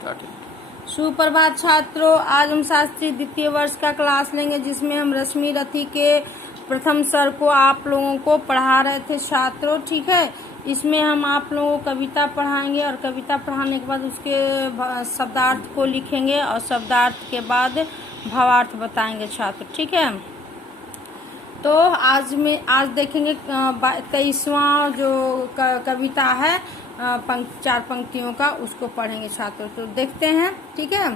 Starting. सुप्रभात छात्रों, आज हम शास्त्री द्वितीय वर्ष का क्लास लेंगे जिसमें हम रश्मि रथी के प्रथम सर को आप लोगों को पढ़ा रहे थे छात्रों। ठीक है, इसमें हम आप लोगों को कविता पढ़ाएंगे और कविता पढ़ाने के बाद उसके शब्दार्थ को लिखेंगे और शब्दार्थ के बाद भावार्थ बताएंगे छात्र। ठीक है, तो आज देखेंगे 23वां जो कविता है 4 पंक्तियों का, उसको पढ़ेंगे छात्रों। तो देखते हैं। ठीक है,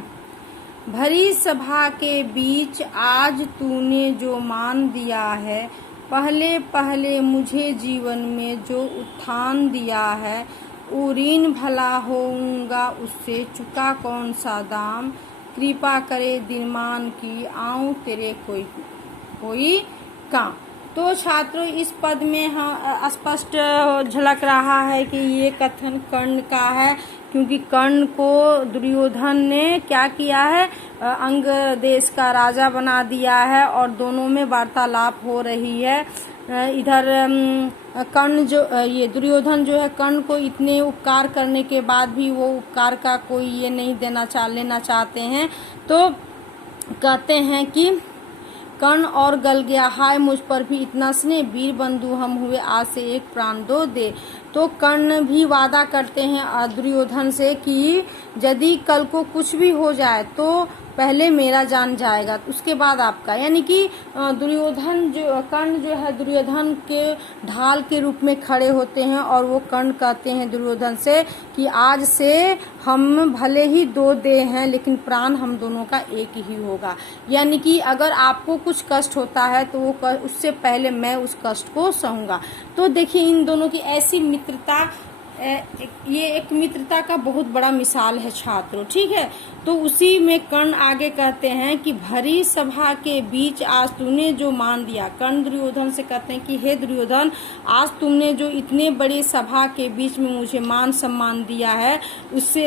भरी सभा के बीच आज तूने जो मान दिया है, पहले पहले मुझे जीवन में जो उत्थान दिया है, ऊरीन भला होऊंगा उससे चुका कौन सा दाम, कृपा करे दिलमान की आऊं तेरे कोई काम। तो छात्रों, इस पद में स्पष्ट झलक रहा है कि ये कथन कर्ण का है, क्योंकि कर्ण को दुर्योधन ने क्या किया है, अंग देश का राजा बना दिया है और दोनों में वार्तालाप हो रही है। इधर कर्ण ये दुर्योधन जो है, कर्ण को इतने उपकार करने के बाद भी वो उपकार का कोई ये नहीं लेना चाहते हैं। तो कहते हैं कि कर्ण और गल गया हाय मुझ पर भी इतना स्नेह, वीर बंधु हम हुए आज से एक प्राण दो दे। तो कर्ण भी वादा करते हैं दुर्योधन से कि यदि कल को कुछ भी हो जाए तो पहले मेरा जान जाएगा, उसके बाद आपका। यानी कि कर्ण जो है दुर्योधन के ढाल के रूप में खड़े होते हैं और वो कर्ण कहते हैं दुर्योधन से कि आज से हम भले ही 2 देह हैं लेकिन प्राण हम दोनों का एक ही होगा। यानी कि अगर आपको कुछ कष्ट होता है तो वो उससे पहले मैं उस कष्ट को सहूंगा। तो देखिए, इन दोनों की ऐसी मित्रता, ये एक मित्रता का बहुत बड़ा मिसाल है छात्रों। ठीक है, तो उसी में कर्ण आगे कहते हैं कि भरी सभा के बीच आज तूने जो मान दिया। कर्ण दुर्योधन से कहते हैं कि हे दुर्योधन, आज तुमने जो इतने बड़ी सभा के बीच में मुझे मान सम्मान दिया है, उससे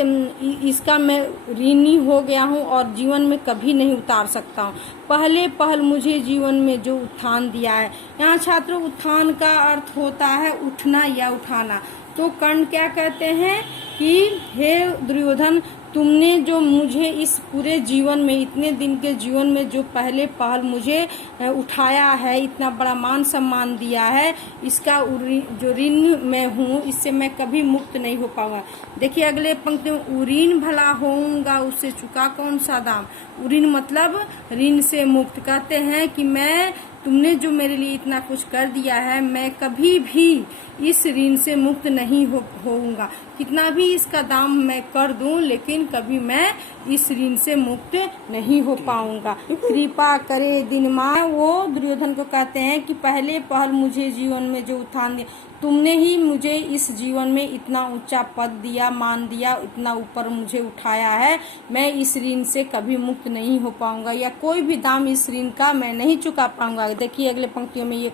इसका मैं ऋणी हो गया हूँ और जीवन में कभी नहीं उतार सकता हूँ। पहल मुझे जीवन में जो उत्थान दिया है। यहाँ छात्रों, उत्थान का अर्थ होता है उठना या उठाना। तो कर्ण क्या कहते हैं कि हे दुर्योधन, तुमने जो मुझे इस पूरे जीवन में, इतने दिन के जीवन में जो पहल मुझे उठाया है, इतना बड़ा मान सम्मान दिया है, इसका जो ऋण मैं हूँ, इससे मैं कभी मुक्त नहीं हो पाऊंगा। देखिए अगले पंक्ति में, ऊरीन भला होऊंगा उससे चुका कौन सा दाम। ऊरीन मतलब ऋण से मुक्त। कहते हैं कि तुमने जो मेरे लिए इतना कुछ कर दिया है, मैं कभी भी इस ऋण से मुक्त नहीं होऊंगा। कितना भी इसका दाम मैं कर दूं, लेकिन कभी मैं इस ऋण से मुक्त नहीं हो पाऊंगा। कृपा करे दिनमान, वो दुर्योधन को कहते हैं कि पहल मुझे जीवन में जो उत्थान दिया, तुमने ही मुझे इस जीवन में इतना ऊंचा पद दिया, मान दिया, इतना ऊपर मुझे उठाया है, मैं इस ऋण से कभी मुक्त नहीं हो पाऊंगा, या कोई भी दाम इस ऋण का मैं नहीं चुका पाऊंगा। देखिए अगले पंक्तियों में ये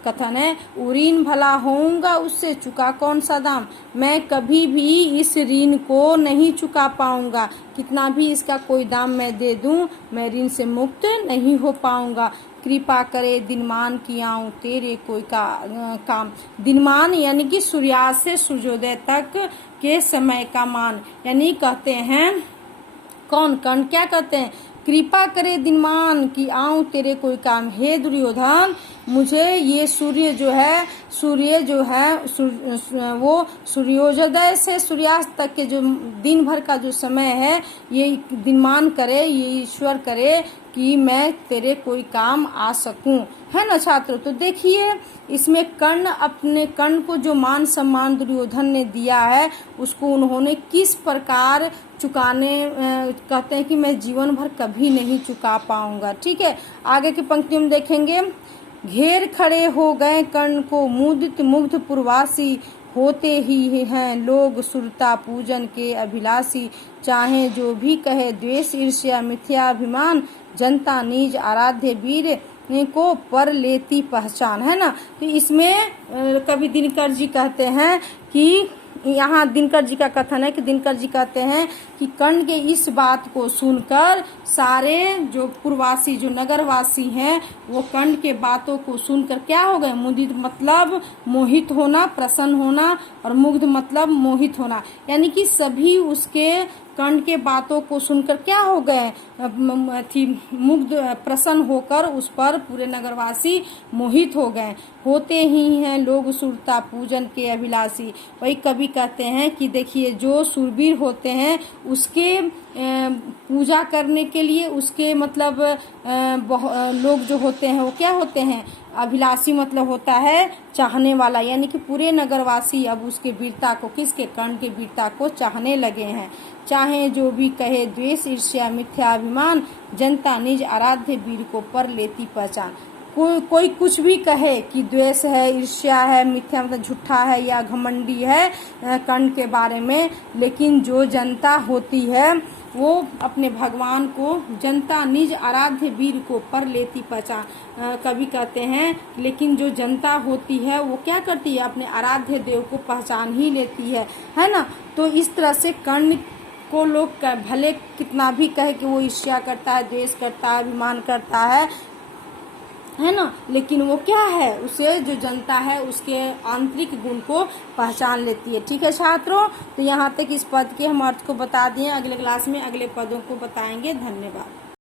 कथन है, ऊरीन भला होऊंगा उससे चुका कौन सा दाम। मैं कभी भी इस ऋण को नहीं चुका पाऊंगा, कितना भी इसका कोई दाम मैं दे दूं, मैं ऋण से मुक्त नहीं हो पाऊंगा। कृपा करे दिनमान की आऊं तेरे कोई काम। दिनमान यानी कि सूर्यास्त से सूर्योदय तक के समय का मान। यानी कहते हैं कर्ण क्या कहते हैं, कृपा करे दिनमान की आऊं तेरे कोई काम। हे दुर्योधन, मुझे ये सूर्य जो है वो सूर्योदय से सूर्यास्त तक के जो दिन भर का जो समय है, ये दिनमान करे, ये ईश्वर करे कि मैं तेरे कोई काम आ सकूं, है ना छात्रों। तो देखिए इसमें कर्ण को जो मान सम्मान दुर्योधन ने दिया है, उसको उन्होंने किस प्रकार कहते हैं कि मैं जीवन भर कभी नहीं चुका पाऊंगा। ठीक है, आगे की पंक्ति में देखेंगे, घेर खड़े हो गए कर्ण को मुदित मुग्ध पुरवासी, होते ही हैं लोग सुरता पूजन के अभिलाषी, चाहे जो भी कहे द्वेष ईर्ष्या मिथ्याभिमान, जनता निज आराध्य वीर को पर लेती पहचान, है ना। तो इसमें कवि दिनकर जी कहते हैं कि यहाँ दिनकर जी का कथन है कि दिनकर जी कहते हैं कि कर्ण के इस बात को सुनकर सारे जो पूर्ववासी, जो नगरवासी हैं, वो कर्ण के बातों को सुनकर क्या हो गए, मुदित मतलब मोहित होना, प्रसन्न होना, और मुग्ध मतलब मोहित होना। यानी कि सभी उसके कर्ण के बातों को सुनकर क्या हो गए, मुग्ध प्रसन्न होकर उस पर पूरे नगरवासी मोहित हो गए। होते ही हैं लोग सुरता पूजन के अभिलाषी। वही कवि कहते हैं कि देखिए जो सुरवीर होते हैं उसके पूजा करने के लिए उसके मतलब लोग जो होते हैं वो क्या होते हैं, अभिलाषी मतलब होता है चाहने वाला, यानी कि पूरे नगरवासी अब उसके वीरता को, किसके, कर्ण के वीरता को चाहने लगे हैं। चाहे जो भी कहे द्वेष ईर्ष्या मिथ्या अभिमान, जनता निज आराध्य वीर को पर लेती पहचान। कोई कुछ भी कहे कि द्वेष है, ईर्ष्या है, मिथ्या मतलब झूठा है या घमंडी है कर्ण के बारे में, लेकिन जो जनता होती है वो अपने भगवान को, जनता निज आराध्य वीर को पर लेती पहचान। कवि कहते हैं लेकिन जो जनता होती है वो क्या करती है, अपने आराध्य देव को पहचान ही लेती है ना। तो इस तरह से कर्ण को लोग भले कितना भी कहे कि वो ईर्ष्या करता है, द्वेष करता है, अभिमान करता है ना, लेकिन वो क्या है, उसे जो जनता है उसके आंतरिक गुण को पहचान लेती है। ठीक है छात्रों, तो यहाँ तक इस पद के हम अर्थ को बता दिए। अगले क्लास में अगले पदों को बताएंगे। धन्यवाद।